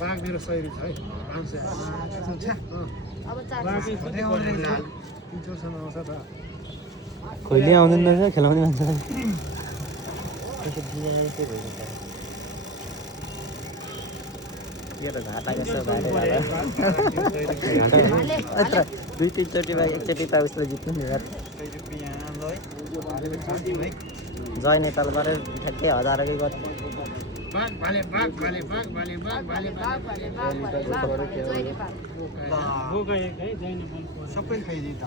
बाघ मेरो सही छ है कहिले आउँदैन रहेछ खेलाउने मान्छे दुई तिनचोटि एकचोटि पाए उसले जित्नु नि यार जय नेपालबाट ठ्याक्कै हजारकै गर्छ सबै खाइदिन्छ